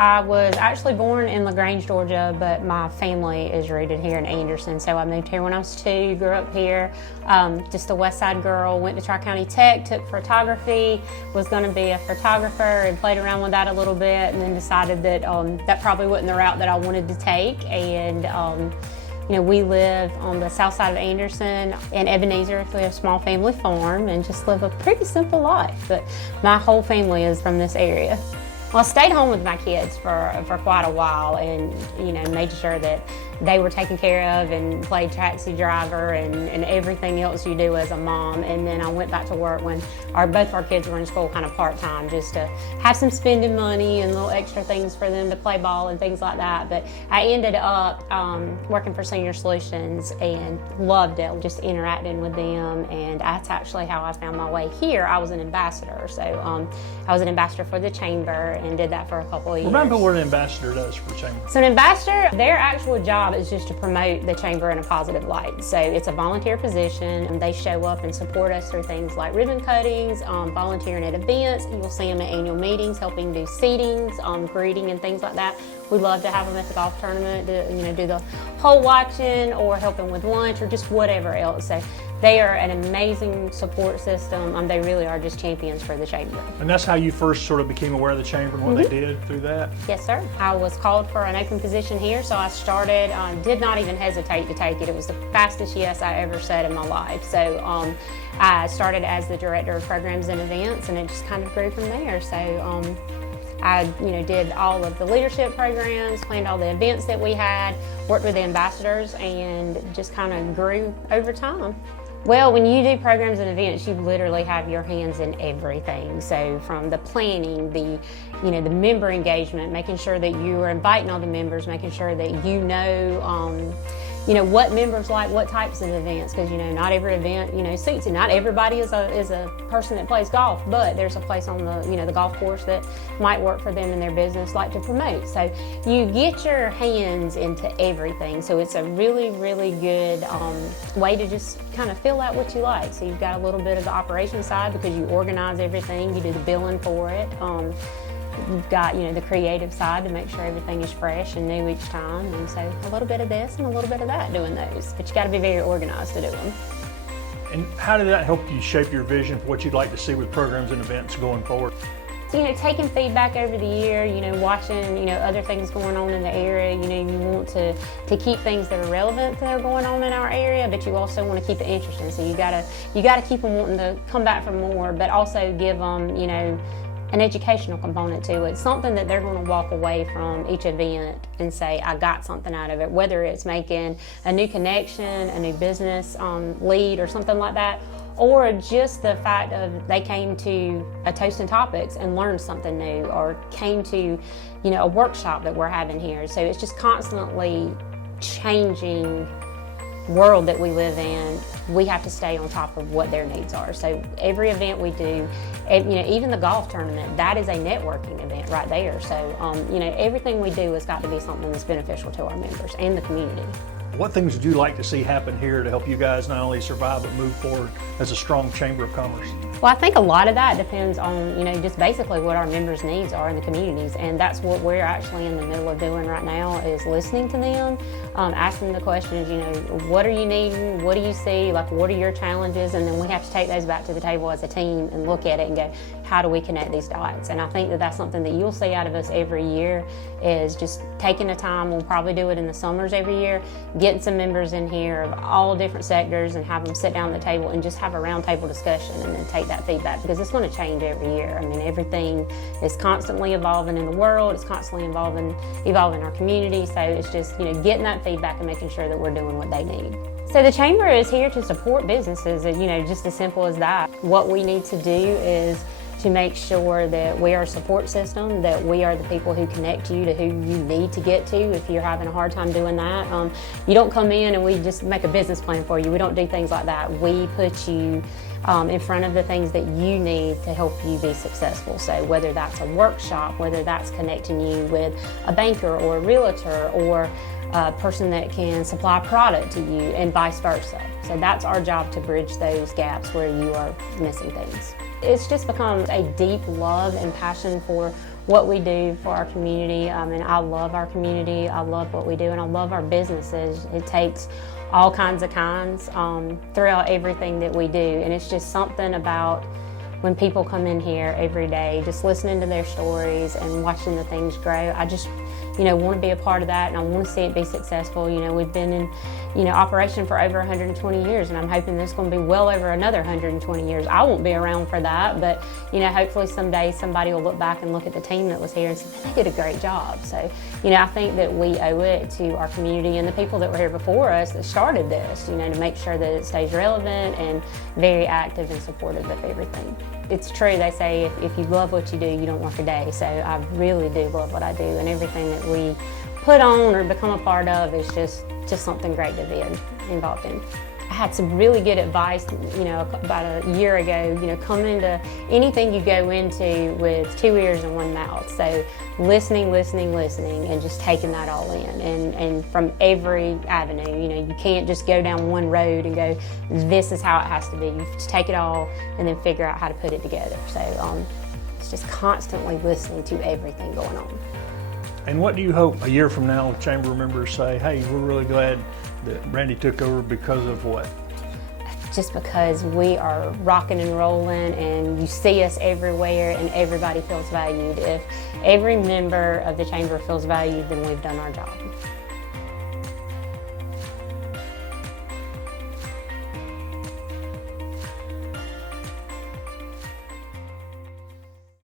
I was actually born in LaGrange, Georgia, but my family is rooted here in Anderson. So I moved here when I was 2, grew up here, just a West Side girl, went to Tri-County Tech, took photography, was going to be a photographer and played around with that a little bit, and then decided that that probably wasn't the route that I wanted to take. And you know, we live on the south side of Anderson in Ebenezer. We have a small family farm and just live a pretty simple life. But my whole family is from this area. Well, I stayed home with my kids for quite a while, and you know, made sure that they were taken care of and played taxi driver and everything else you do as a mom. And then I went back to work when both of our kids were in school kind of part-time, just to have some spending money and little extra things for them to play ball and things like that. But I ended up working for Senior Solutions and loved it, just interacting with them. And that's actually how I found my way here. I was an ambassador. So I was an ambassador for the chamber and did that for a couple of years. Remember what an ambassador does for a chamber? So an ambassador, their actual job is just to promote the chamber in a positive light. So it's a volunteer position, and they show up and support us through things like ribbon cuttings, volunteering at events. You will see them at annual meetings, helping do seatings, greeting and things like that. We love to have them at the golf tournament, to, do the hole watching or helping with lunch or just whatever else. So they are an amazing support system. They really are just champions for the chamber. And that's how you first sort of became aware of the chamber and what they did through that? Yes, sir. I was called for an open position here, so I started, did not even hesitate to take it. It was the fastest yes I ever said in my life. So I started as the director of programs and events, and it just kind of grew from there. So I did all of the leadership programs, planned all the events that we had, worked with the ambassadors, and just kind of grew over time. Well, when you do programs and events, you literally have your hands in everything. So from the planning, the member engagement, making sure that you are inviting all the members, making sure that you know what members like, what types of events, because not every event suits you. Not everybody is a person that plays golf, but there's a place on the golf course that might work for them in their business, like to promote. So you get your hands into everything. So it's a really, really good way to just kind of fill out what you like. So you've got a little bit of the operation side because you organize everything, you do the billing for it. You've got, the creative side to make sure everything is fresh and new each time. And so a little bit of this and a little bit of that doing those. But you got to be very organized to do them. And how did that help you shape your vision for what you'd like to see with programs and events going forward? So, taking feedback over the year, watching, other things going on in the area. You want to keep things that are relevant that are going on in our area, but you also want to keep it interesting. So you gotta keep them wanting to come back for more, but also give them, an educational component to it, something that they're going to walk away from each event and say, I got something out of it, whether it's making a new connection, a new business lead or something like that, or just the fact of they came to a Toast and Topics and learned something new, or came to, a workshop that we're having here. So it's just constantly changing world that we live in. We have to stay on top of what their needs are. So every event we do, even the golf tournament, that is a networking event right there. So everything we do has got to be something that's beneficial to our members and the community. What things would you like to see happen here to help you guys not only survive but move forward as a strong chamber of commerce? Well, I think a lot of that depends on, just basically what our members' needs are in the communities, and that's what we're actually in the middle of doing right now, is listening to them, asking the questions, what are you needing, what do you see, like what are your challenges, and then we have to take those back to the table as a team and look at it and go, how do we connect these dots? And I think that that's something that you'll see out of us every year, is just taking the time. We'll probably do it in the summers every year, getting some members in here of all different sectors and have them sit down at the table and just have a round table discussion and then take that feedback, because it's going to change every year. I mean, everything is constantly evolving in the world, it's constantly evolving our community, so it's just, getting that feedback and making sure that we're doing what they need. So the Chamber is here to support businesses, just as simple as that. What we need to do is to make sure that we are a support system, that we are the people who connect you to who you need to get to if you're having a hard time doing that. You don't come in and we just make a business plan for you. We don't do things like that. We put you in front of the things that you need to help you be successful. So whether that's a workshop, whether that's connecting you with a banker or a realtor or a person that can supply product to you, and vice versa. So that's our job, to bridge those gaps where you are missing things. It's just become a deep love and passion for what we do for our community, and I love our community, I love what we do, and I love our businesses. It takes all kinds of kinds throughout everything that we do, and it's just something about when people come in here every day, just listening to their stories and watching the things grow. I just, want to be a part of that, and I want to see it be successful. We've been in, operation for over 120 years, and I'm hoping this is going to be well over another 120 years. I won't be around for that, but, hopefully someday somebody will look back and look at the team that was here and say, they did a great job. So, I think that we owe it to our community and the people that were here before us that started this, to make sure that it stays relevant and very active and supportive of everything. It's true, they say if you love what you do, you don't work a day. So I really do love what I do, and everything that we put on or become a part of is just something great to be involved in. I had some really good advice, about a year ago, come into anything you go into with 2 ears and 1 mouth. So listening, and just taking that all in, and from every avenue. You can't just go down one road and go, this is how it has to be. You just take it all and then figure out how to put it together. So it's just constantly listening to everything going on. And what do you hope a year from now chamber members say, hey, we're really glad that Brandie took over because of what? Just because we are rocking and rolling, and you see us everywhere, and everybody feels valued. If every member of the chamber feels valued, then we've done our job.